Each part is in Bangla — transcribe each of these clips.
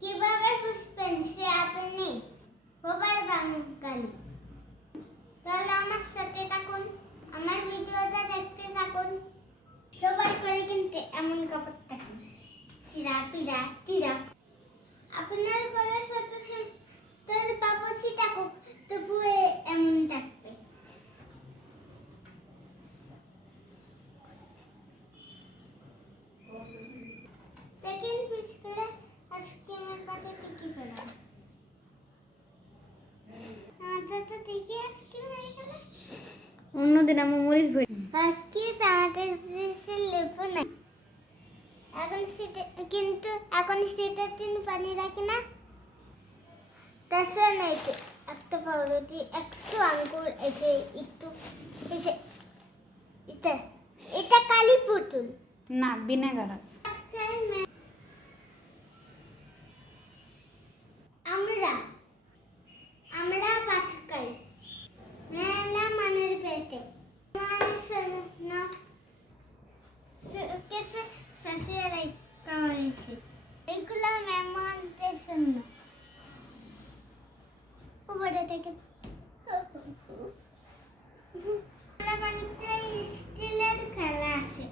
কিভাবে বুঝবেন সে আপনি হবার বাঙালি? তাহলে আমার সাথে থাকুন, আমার ভিডিওটা দেখতে থাকুন। সবার করে কিন্তু এমন কাপড় থাকুন, সিরা পিরা টিরা। আপনার গলার শত তোর পাপসি থাকুক, তবুও এমন থাকবে। দেখেন পিস করে আজকে আমার পাতে কি পেলাম। আমাদের তো দেখি আজকে হয়ে গেল। অন্যদিন আমার মরিচ ভরি কি আমাদের দেশে লেবু নাই এখন সেটা, কিন্তু এখন সেটার দিন পানি রাখি না। তাছাড়া নাই তো একটা পাউরুটি, একটু আঙ্গুর, এসে একটু এসে এটা এটা কালি পুতুল না ভিনেগার আছে। আমরা আমরা ভাত খাই মেলা মানের পেটে মানুষ না কেসে শাশুড়াই কামাইছে এগুলা মেহমানদের জন্য। উপরে থেকে স্টিলের খেলা আছে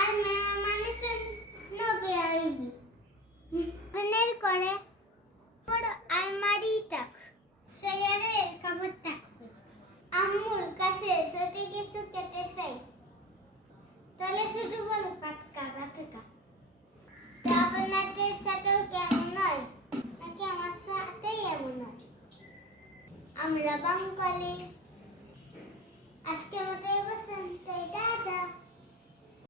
আর মেহমানের জন্য বেআইবি বিনের করে বড় আলমারি থাক সেয়ারে কাপড় থাকবে। আম্মুর কাছে সত্যি কিছু খেতে চাই, তাহলে শুধু বলো পাতকা পাতকা। তা আপনাদের সাথেও কেমন হয় নাকি আমার সাথেই এমন হয়? আমরা বাঙালি। আজকে মতো বসন্ত দাদা।